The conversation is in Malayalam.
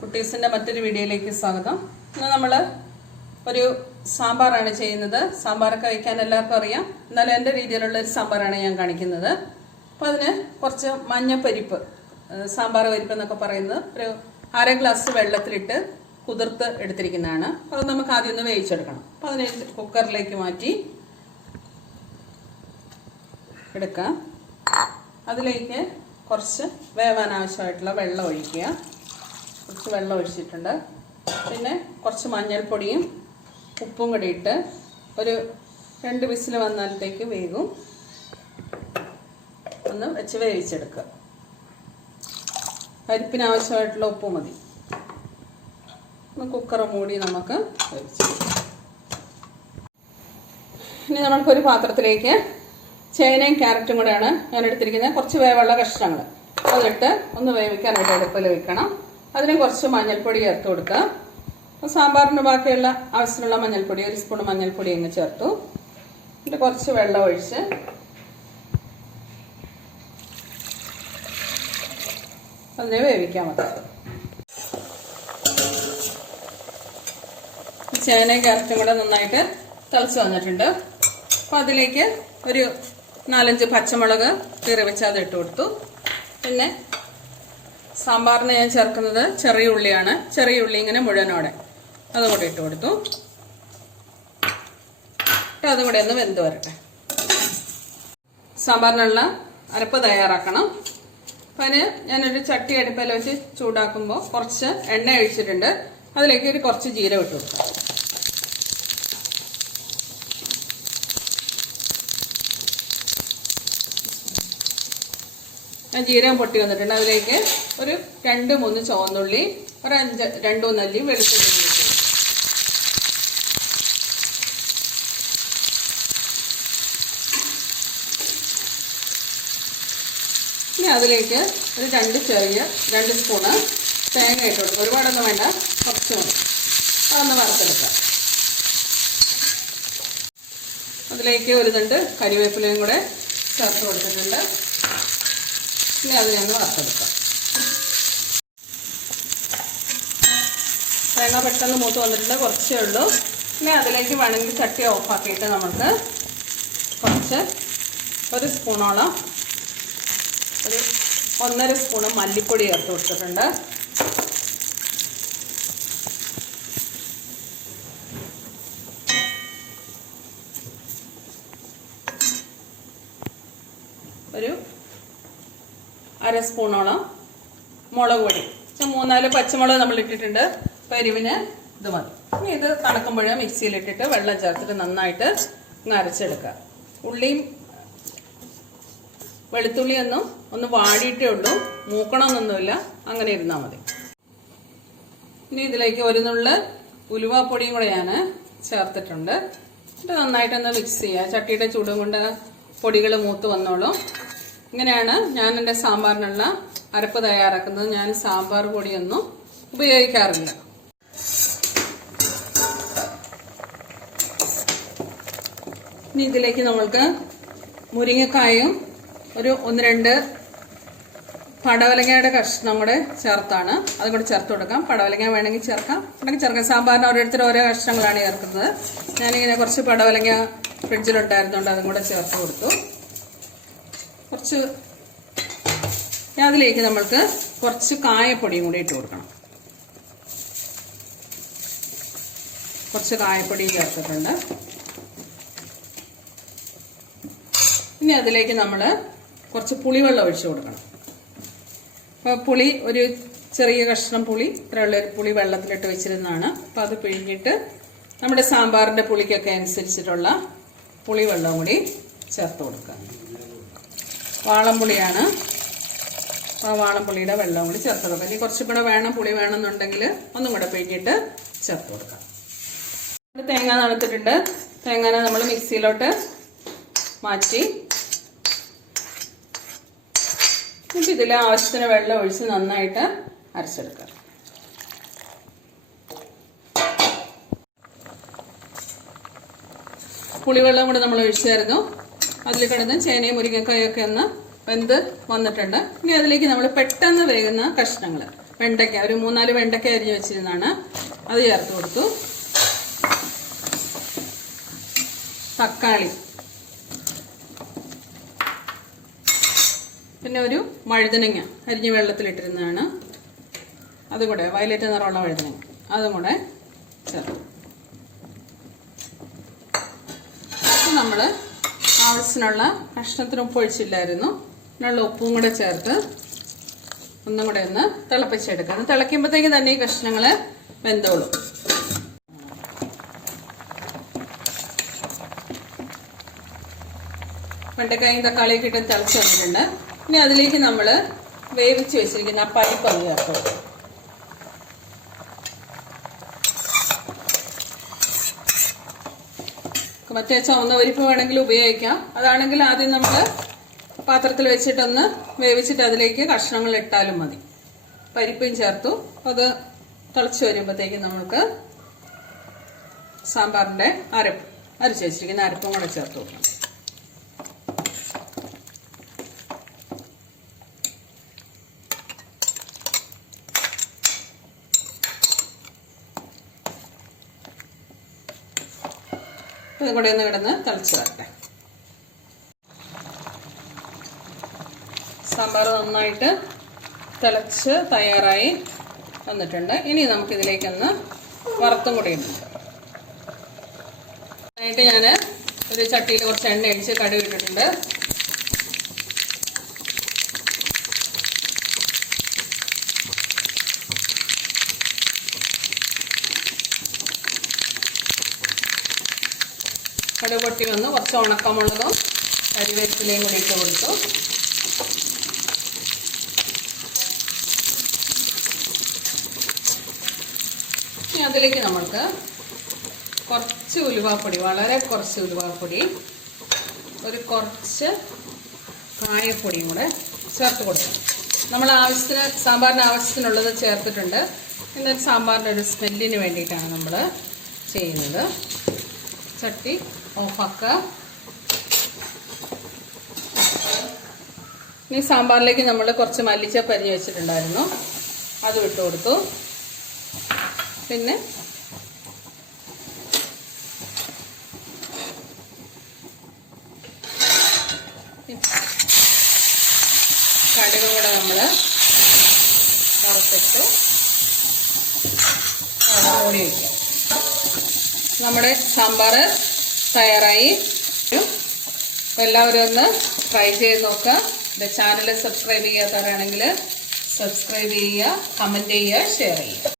കുട്ടീസിൻ്റെ മറ്റൊരു വീഡിയോയിലേക്ക് സ്വാഗതം. ഇന്ന് നമ്മൾ ഒരു സാമ്പാറാണ് ചെയ്യുന്നത്. സാമ്പാറൊക്കെ വയ്ക്കാൻ എല്ലാവർക്കും അറിയാം, എന്നാലും എൻ്റെ രീതിയിലുള്ള ഒരു സാമ്പാറാണ് ഞാൻ കാണിക്കുന്നത്. അപ്പോൾ അതിന് കുറച്ച് മഞ്ഞപ്പരിപ്പ്, സാമ്പാർ പരിപ്പ് എന്നൊക്കെ പറയുന്നത്, ഒരു 1/2 ഗ്ലാസ് വെള്ളത്തിലിട്ട് കുതിർത്ത് എടുത്തിരിക്കുന്നതാണ്. അത് നമുക്ക് ആദ്യം ഒന്ന് വേവിച്ചെടുക്കണം. അപ്പോൾ അതിനെ കുക്കറിലേക്ക് മാറ്റി എടുക്കാം. അതിലേക്ക് കുറച്ച് വേവാൻ ആവശ്യമായിട്ടുള്ള വെള്ളം ഒഴിക്കുക. കുറച്ച് വെള്ളം ഒഴിച്ചിട്ടുണ്ട്. പിന്നെ കുറച്ച് മഞ്ഞൾപ്പൊടിയും ഉപ്പും കൂടി ഇട്ട് ഒരു 2 വിസിൽ വന്നാലത്തേക്ക് വേഗം ഒന്ന് വെച്ച് വേവിച്ചെടുക്കുക. പരിപ്പിന് ആവശ്യമായിട്ടുള്ള ഉപ്പ് മതി. ഒന്ന് കുക്കർ മൂടി നമുക്ക് വേവിച്ചെടുക്കാം. ഇനി നമുക്കൊരു പാത്രത്തിലേക്ക് ചേനയും ക്യാരറ്റും കൂടെയാണ് ഞാൻ എടുത്തിരിക്കുന്നത്. കുറച്ച് വേവുള്ള കഷ്ണങ്ങൾ അതിട്ട് ഒന്ന് വേവിക്കാനായിട്ട് അടുപ്പിൽ വെക്കണം. അതിന് കുറച്ച് മഞ്ഞൾപ്പൊടി ചേർത്ത് കൊടുക്കുക. അപ്പോൾ സാമ്പാറിന് ബാക്കിയുള്ള ആവശ്യമുള്ള മഞ്ഞൾപ്പൊടി, 1 സ്പൂൺ മഞ്ഞൾപ്പൊടി അങ്ങ് ചേർത്തു. എന്നിട്ട് കുറച്ച് വെള്ളം ഒഴിച്ച് അതിനെ വേവിക്കാൻ മതി. ചേനയും ക്യാരറ്റും കൂടെ നന്നായിട്ട് തിളച്ച് വന്നിട്ടുണ്ട്. അപ്പോൾ അതിലേക്ക് ഒരു 4-5 പച്ചമുളക് കീറി വെച്ച് അത് ഇട്ട് കൊടുത്തു. പിന്നെ സാമ്പാറിന് ഞാൻ ചേർക്കുന്നത് ചെറിയ ഉള്ളിയാണ്. ചെറിയ ഉള്ളി ഇങ്ങനെ മുഴുവനോടെ അതും കൂടെ ഇട്ട് കൊടുത്തു. അതും കൂടെ ഒന്ന് വെന്ത് വരട്ടെ. സാമ്പാറിനുള്ള അരപ്പ് തയ്യാറാക്കണം. അപ്പം അതിന് ഞാനൊരു ചട്ടി അടുപ്പിൽ വെച്ച് ചൂടാക്കുമ്പോൾ കുറച്ച് എണ്ണ ഒഴിച്ചിട്ടുണ്ട്. അതിലേക്ക് ഒരു കുറച്ച് ജീരകം ഇട്ട് കൊടുക്കാം. ജീരകം പൊട്ടി വന്നിട്ടുണ്ട്. അതിലേക്ക് ഒരു 2-3 ചുവന്നുള്ളി, ഒരു 2-3 അല്ലി വെളുത്തുള്ളി ഇട്ട്. ഇനി അതിലേക്ക് ഒരു 2 സ്പൂണ് തേങ്ങ ഇട്ട് കൊടുക്കും. ഒരുപാടൊന്നും വേണ്ട, കുറച്ച് മതി. അതൊന്ന് വറുത്തെടുക്കാം. അതിലേക്ക് ഒരു 2 കരിവേപ്പിലയും കൂടെ ചേർത്ത് കൊടുത്തിട്ടുണ്ട്. ഇനി അത് ഞാൻ വറുത്തെടുക്കാം. തേങ്ങ പെട്ടെന്ന് മൂത്ത് വന്നിട്ടുണ്ട്, കുറച്ചേ ഉള്ളൂ. ഇനി അതിലേക്ക് വേണമെങ്കിൽ ചട്ടി ഓഫാക്കിയിട്ട് നമുക്ക് കുറച്ച് 1 സ്പൂണോളം, ഒരു 1.5 സ്പൂണ് മല്ലിപ്പൊടി ചേർത്ത് കൊടുത്തിട്ടുണ്ട്. ഒരു 1/2 സ്പൂണോളം മുളക് പൊടി. 3-4 പച്ചമുളക് നമ്മൾ ഇട്ടിട്ടുണ്ട്. അപ്പോൾ എരിവിന് ഇത് മതി. ഇനി ഇത് തണുക്കുമ്പോഴേ മിക്സിയിലിട്ടിട്ട് വെള്ളം ചേർത്തിട്ട് നന്നായിട്ട് അരച്ചെടുക്കുക. ഉള്ളിയും വെളുത്തുള്ളിയൊന്നും ഒന്ന് വാടിയിട്ടേ ഉള്ളൂ, മൂക്കണമെന്നൊന്നുമില്ല. അങ്ങനെ ഇരുന്നാൽ മതി. ഇനി ഇതിലേക്ക് ഒരു നുള്ള് ഉലുവാപ്പൊടിയും കൂടെ ഞാൻ ചേർത്തിട്ടുണ്ട്. ഇത് നന്നായിട്ടൊന്ന് മിക്സ് ചെയ്യുക. ചട്ടിയുടെ ചൂടും കൊണ്ട് പൊടികൾ മൂത്ത് വന്നോളും. ഇങ്ങനെയാണ് ഞാൻ എൻ്റെ സാമ്പാറിനുള്ള അരപ്പ് തയ്യാറാക്കുന്നത്. ഞാൻ സാമ്പാർ പൊടിയൊന്നും ഉപയോഗിക്കാറില്ല. ഇനി ഇതിലേക്ക് നമ്മൾക്ക് മുരിങ്ങക്കായും ഒരു 1-2 പടവലങ്ങയുടെ കഷ്ണം കൂടെ ചേർത്താണ്. അതും കൂടെ ചേർത്ത് കൊടുക്കാം. പടവലങ്ങ വേണമെങ്കിൽ ചേർക്കാം, ഉണ്ടെങ്കിൽ ചേർക്കാം. സാമ്പാറിന് ഓരോരുത്തർ ഓരോ കഷ്ണങ്ങളാണ് ചേർക്കുന്നത്. ഞാനിങ്ങനെ കുറച്ച് പടവലങ്ങ ഫ്രിഡ്ജിലുണ്ടായിരുന്നുകൊണ്ട് അതും കൂടെ ചേർത്ത് കൊടുത്തു. കുറച്ച് അതിലേക്ക് നമ്മൾക്ക് കുറച്ച് കായപ്പൊടിയും കൂടി ഇട്ട് കൊടുക്കണം. കുറച്ച് കായപ്പൊടിയും ചേർത്തിട്ടുണ്ട്. ഇനി അതിലേക്ക് നമ്മൾ കുറച്ച് പുളിവെള്ളം ഒഴിച്ചു കൊടുക്കണം. അപ്പോൾ പുളി, ഒരു ചെറിയ കഷ്ണം പുളി, ഇത്രയുള്ളൊരു പുളി വെള്ളത്തിലിട്ട് വെച്ചിരുന്നതാണ്. അപ്പോൾ അത് പിഴിഞ്ഞിട്ട് നമ്മുടെ സാമ്പാറിൻ്റെ പുളിക്കൊക്കെ അനുസരിച്ചിട്ടുള്ള പുളിവെള്ളം കൂടി ചേർത്ത് കൊടുക്കുക. വാളംപുളിയാണ്. ആ വാളംപുളിയുടെ വെള്ളം കൂടി ചേർത്ത് കൊടുക്കാം. ഇനി കുറച്ചും കൂടെ വേണം, പുളി വേണമെന്നുണ്ടെങ്കിൽ ഒന്നും കൂടെ പിഴിഞ്ഞിട്ട് ചേർത്ത് കൊടുക്കാം. തേങ്ങ തണുത്തിട്ടുണ്ട്. തേങ്ങ നമ്മൾ മിക്സിയിലോട്ട് മാറ്റി ഇപ്പം ഇതിൽ ആവശ്യത്തിന് വെള്ളം ഒഴിച്ച് നന്നായിട്ട് അരച്ചെടുക്കാം. പുളിവെള്ളം കൂടെ നമ്മൾ ഒഴിച്ചായിരുന്നു. അതിൽ കിടന്ന് ചേനയും മുരിങ്ങക്കായൊക്കെ ഒന്ന് വെന്ത് വന്നിട്ടുണ്ട്. ഇനി അതിലേക്ക് നമ്മൾ പെട്ടെന്ന് വേകുന്ന കഷ്ണങ്ങൾ, വെണ്ടയ്ക്ക, ഒരു 3-4 വെണ്ടയ്ക്ക അരിഞ്ഞ് വെച്ചിരുന്നാണ്, അത് ചേർത്ത് കൊടുത്തു. തക്കാളി, പിന്നെ ഒരു വഴുതനങ്ങ അരിഞ്ഞ് വെള്ളത്തിലിട്ടിരുന്നതാണ്, അതും കൂടെ വയലറ്റ് നിറമുള്ള വഴുതനങ്ങ, അതും കൂടെ ചേർക്കും. നമ്മൾ ആവശ്യത്തിനുള്ള കഷ്ണത്തിന് ഉപ്പ് ഒഴിച്ചില്ലായിരുന്നു, അതിനുള്ള ഉപ്പും കൂടെ ചേർത്ത് ഒന്നും കൂടെ ഒന്ന് തിളപ്പിച്ചെടുക്കുക. അത് തിളയ്ക്കുമ്പോഴത്തേക്ക് തന്നെ ഈ കഷ്ണങ്ങൾ വെന്തോളും. വെണ്ടക്കായും തക്കാളിയൊക്കെ ഇട്ട് തിളച്ച് വന്നിട്ടുണ്ട്. ഇനി അതിലേക്ക് നമ്മൾ വേവിച്ച് വെച്ചിരിക്കുന്ന ആ പരിപ്പ് ഒന്ന് ചേർക്കും. മറ്റേ ചുവന്ന പരിപ്പ് വേണമെങ്കിൽ ഉപയോഗിക്കാം. അതാണെങ്കിൽ ആദ്യം നമ്മൾ പാത്രത്തിൽ വെച്ചിട്ടൊന്ന് വേവിച്ചിട്ട് അതിലേക്ക് കഷ്ണങ്ങൾ ഇട്ടാലും മതി. പരിപ്പും ചേർത്തു. അത് തിളച്ച് വരുമ്പോഴത്തേക്കും നമുക്ക് സാമ്പാറിൻ്റെ അരച്ച് വെച്ചിരിക്കുന്ന അരപ്പും കൂടെ ചേർത്ത് കൊടുക്കണം. ഇതും കൂടെ ഒന്ന് കിടന്ന് തിളച്ച് വരട്ടെ. സാമ്പാർ നന്നായിട്ട് തിളച്ച് തയ്യാറായി വന്നിട്ടുണ്ട്. ഇനി നമുക്കിതിലേക്കൊന്ന് വറുത്തും കൂടി ഇടുന്നുണ്ട്. അതിനായിട്ട് ഞാൻ ഒരു ചട്ടിയിൽ കുറച്ച് എണ്ണ ഒഴിച്ച് കടുക് ഇട്ടിട്ടുണ്ട്. കടുക് പൊട്ടി വന്ന് കുറച്ച് ഉണക്കമുളകും കരിവേപ്പിലയും കൂടി ഇട്ട് കൊടുത്തു. ഇനി അതിലേക്ക് നമ്മൾക്ക് കുറച്ച് ഉലുവാപ്പൊടി, വളരെ കുറച്ച് ഉലുവാപ്പൊടി, ഒരു കുറച്ച് കായപ്പൊടിയും കൂടെ ചേർത്ത് കൊടുക്കണം. നമ്മൾ സാമ്പാറിന് ആവശ്യത്തിനുള്ളത് ചേർത്തിട്ടുണ്ട്. എന്നാൽ സാമ്പാറിൻ്റെ ഒരു സ്മെല്ലിന് വേണ്ടിയിട്ടാണ് നമ്മൾ ചെയ്യുന്നത്. ചട്ടി ഓഫാക്കുക. ഇനി സാമ്പാറിലേക്ക് നമ്മൾ കുറച്ച് മല്ലിച്ചപ്പ് അരിഞ്ഞ് വെച്ചിട്ടുണ്ടായിരുന്നു, അത് ഇട്ട് കൊടുത്തു. പിന്നെ കടുക് കൂടെ നമ്മൾ വറുത്തിട്ട് മൂടി വയ്ക്കാം. നമ്മുടെ സാമ്പാർ തയ്യാറായി. എല്ലാവരും ഒന്ന് ട്രൈ ചെയ്ത് നോക്കുക. എൻ്റെ ചാനൽ സബ്സ്ക്രൈബ് ചെയ്യാത്തവരാണെങ്കിൽ സബ്സ്ക്രൈബ് ചെയ്യുക, കമൻറ്റ് ചെയ്യുക, ഷെയർ ചെയ്യുക.